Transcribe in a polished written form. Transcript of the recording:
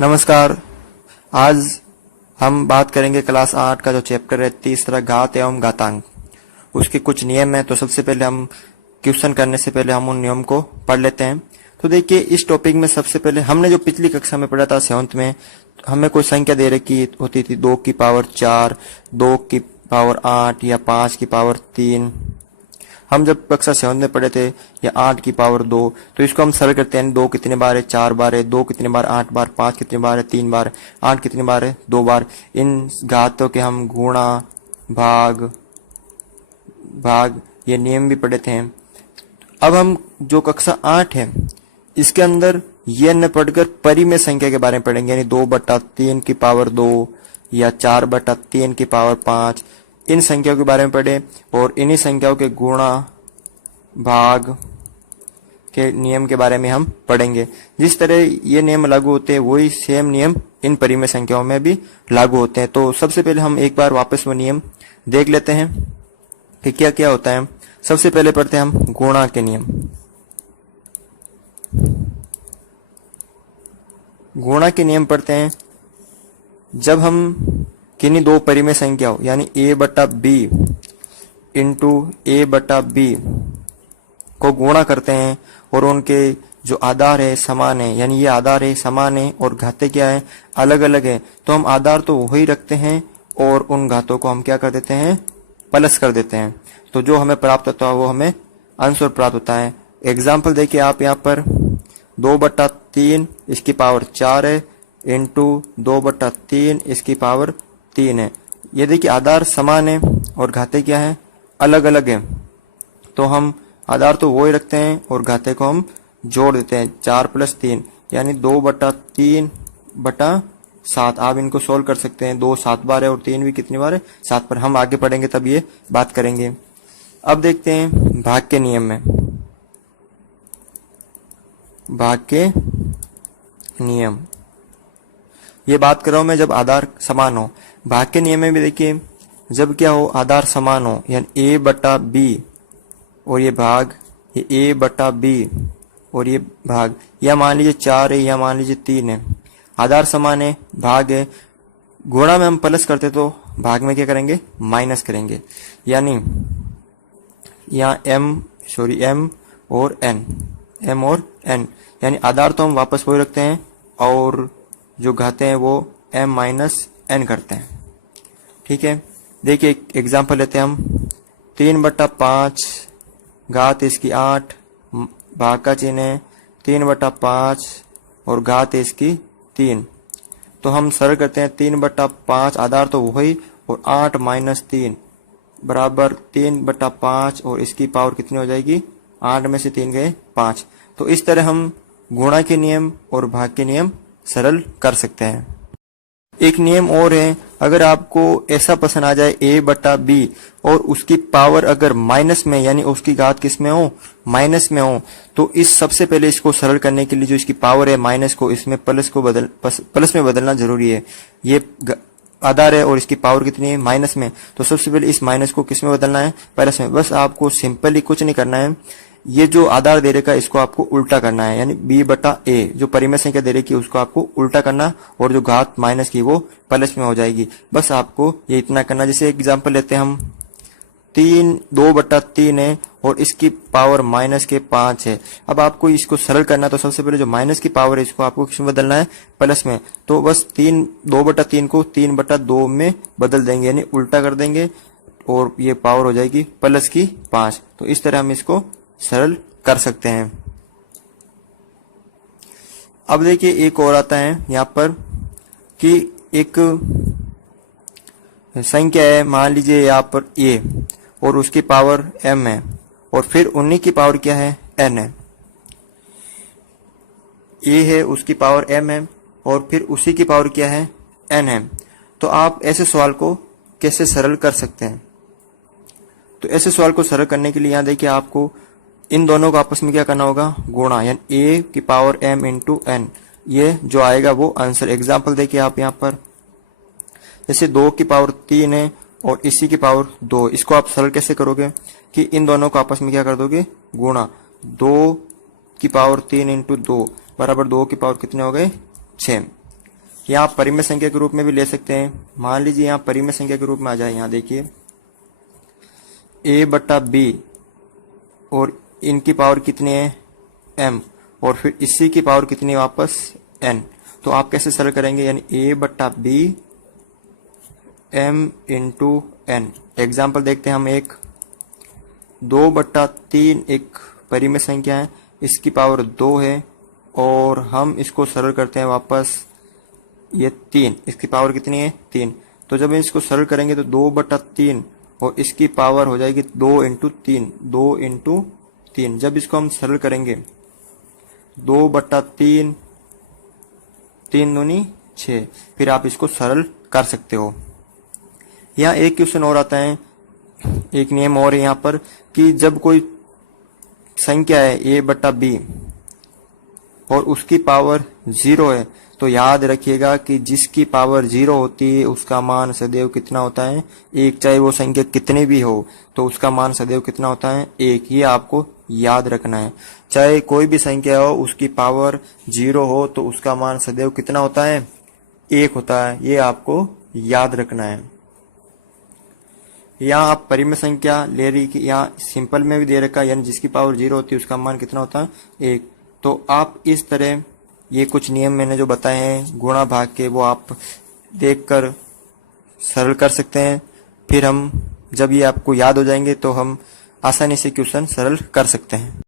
नमस्कार। आज हम बात करेंगे क्लास 8 का जो चैप्टर है तीसरा घात एवं घातांक, उसके कुछ नियम है। तो सबसे पहले हम क्वेश्चन करने से पहले हम उन नियम को पढ़ लेते हैं। तो देखिए, इस टॉपिक में सबसे पहले हमने जो पिछली कक्षा में पढ़ा था 7th में, हमें कोई संख्या दे रखी होती थी 2 की पावर 4, 2 की पावर 8 या 5 की पावर 3। हम जब कक्षा 7 में पढ़े थे या 8 की पावर 2, तो इसको हम सरल करते हैं। 2 कितने बार है? 4 बार है। 2 कितने बार? 8 बार। 5 कितने बार है? 3 बार। 8 कितने बार है? 2 बार। इन घातों के हम गुणा, भाग ये नियम भी पढ़े थे। अब हम जो कक्षा 8 है इसके अंदर ये न पढ़कर परिमेय संख्या के बारे में पढ़ेंगे, यानी 2/3 की पावर 2 या 4/3 की पावर 5। इन संख्याओं के बारे में पढ़े और इन्हीं संख्याओं के गुणा भाग के नियम के बारे में हम पढ़ेंगे। जिस तरह ये नियम लागू होते हैं वही सेम नियम इन परिमेय संख्याओं में भी लागू होते हैं। तो सबसे पहले हम एक बार वापस वो नियम देख लेते हैं कि क्या क्या होता है। सबसे पहले पढ़ते हैं हम गुणा के नियम। गुणा के नियम पढ़ते हैं जब हम किन्हीं दो परिमेय संख्याओं यानी a/b इंटू a/b को गुणा करते हैं और उनके जो आधार है समान है, यानी ये आधार है समान है और घातें क्या है? अलग अलग है। तो हम आधार तो वही रखते हैं और उन घातों को हम क्या कर देते हैं? प्लस कर देते हैं। तो जो हमें प्राप्त होता है वो हमें आंसर प्राप्त होता है। एग्जाम्पल देखिए आप यहाँ पर 2/3 इसकी पावर 4 है इंटू 2/3 इसकी पावर 3 है। ये देखिए आधार समान है और घाते क्या है? अलग अलग है। तो हम आधार तो वो ही रखते हैं और घाते को हम जोड़ देते हैं। 4 + 3 यानी 2/3/7। आप इनको सोल्व कर सकते हैं। 2 7 बार है और 3 भी कितनी बार है? 7 बार। हम आगे पढ़ेंगे तब ये बात करेंगे। अब देखते हैं भाग के नियम में। भाग के नियम ये बात कर रहा हूं मैं जब आधार समान हो। भाग के नियम में भी देखिए जब क्या हो? आधार समान हो, यानी a/b और ये भाग, ये a/b और ये भाग, या मान लीजिए 4 है या मान लीजिए 3 है। आधार समान है, भाग है। गुणा में हम प्लस करते तो भाग में क्या करेंगे? माइनस करेंगे। यानी यहाँ m और n, यानी आधार तो हम वापस वही रखते हैं और जो घाते हैं वो m-n करते हैं। ठीक है, देखिए एक एग्जाम्पल लेते हैं हम। 3/5 घात इसकी 8, भाग का चिन्ह है 3/5 और घात इसकी 3। तो हम सरल करते हैं। 3/5 आधार तो वही और 8 - 3 बराबर 3/5 और इसकी पावर कितनी हो जाएगी? 8 में से 3 गए 5। तो इस तरह हम गुणा के नियम और भाग के नियम सरल कर सकते हैं। एक नियम और है, अगर आपको ऐसा पसंद आ जाए a/b और उसकी पावर अगर माइनस में, यानी उसकी घात किस में हो? माइनस में हो, तो इस सबसे पहले इसको सरल करने के लिए जो इसकी पावर है माइनस को, इसमें प्लस में बदलना जरूरी है। ये आधार है और इसकी पावर कितनी है? माइनस में। तो सबसे पहले इस माइनस को किस में बदलना है? प्लस में। बस आपको सिंपली कुछ नहीं करना है, ये जो आधार दे रखा है इसको आपको उल्टा करना है, यानी b/a जो परिमेय संख्या दे रखी है उसको आपको उल्टा करना और जो घात माइनस की वो प्लस में हो जाएगी। बस आपको ये इतना करना। जैसे एग्जांपल लेते हैं हम, 2/3 है और इसकी पावर माइनस के 5 है। अब आपको इसको सरल करना है तो सबसे पहले जो माइनस की पावर है इसको आपको किस में बदलना है? प्लस में। तो बस 2/3 को 3/2 में बदल देंगे, यानी उल्टा कर देंगे और ये पावर हो जाएगी प्लस की 5। तो इस तरह हम इसको सरल कर सकते हैं। अब देखिए एक और आता है यहाँ पर कि एक संख्या है, मान लीजिए यहाँ पर a और उसकी पावर m है और फिर उन्हीं की पावर क्या है? n है। a है, उसकी पावर m है और फिर उसी की पावर क्या है? n है। तो आप ऐसे सवाल को कैसे सरल कर सकते हैं? तो ऐसे सवाल को सरल करने के लिए यहाँ देखिए आपको इन दोनों को आपस में क्या करना होगा? गुणा, यानी a की पावर m इंटू n। ये जो आएगा वो आंसर। एग्जाम्पल देखिए आप यहाँ पर, जैसे 2 की पावर 3 है और इसी की पावर 2। इसको आप सरल कैसे करोगे कि इन दोनों को आपस में क्या कर दोगे? गुणा। 2 की पावर 3 इंटू 2 बराबर 2 की पावर कितने हो गए? 6। यहाँ आप परिमेय संख्या के रूप में भी ले सकते हैं। मान लीजिए यहाँ परिमेय संख्या के रूप में आ जाए, यहाँ देखिए a बटा b और इनकी पावर कितनी है m, और फिर इसी की पावर कितनी है वापस n। तो आप कैसे सरल करेंगे, यानी a बटा b m into n। Example देखते हैं हम, एक 2/3 एक परिमेय संख्या है, इसकी पावर 2 है और हम इसको सरल करते हैं वापस, ये 3, इसकी पावर कितनी है 3। तो जब इसको सरल करेंगे तो 2/3 और इसकी पावर हो जाएगी 2 इंटू 3, 2 इंटू 3। जब इसको हम सरल करेंगे 2/3, 3 दूनी 6, फिर आप इसको सरल कर सकते हो। यहाँ एक क्वेश्चन और आता है, एक नियम और है यहाँ पर कि जब कोई संख्या है a बटा b और उसकी पावर 0 है, तो याद रखिएगा कि जिसकी पावर 0 होती है उसका मान सदैव कितना होता है 1। चाहे वो संख्या कितनी भी हो तो उसका मान सदैव कितना होता है 1। ये आपको याद रखना है। चाहे कोई भी संख्या हो उसकी पावर 0 हो तो उसका मान सदैव कितना होता है 1 होता है। ये आपको याद रखना है। यहाँ आप परिमेय संख्या ले रही कि यहाँ सिंपल में भी दे रखा है, यानी जिसकी पावर 0 होती है उसका मान कितना होता है 1। तो आप इस तरह ये कुछ नियम मैंने जो बताए हैं गुणा भाग के, वो आप देखकर सरल कर सकते हैं। फिर हम जब ये आपको याद हो जाएंगे तो हम आसानी से क्वेश्चन सरल कर सकते हैं।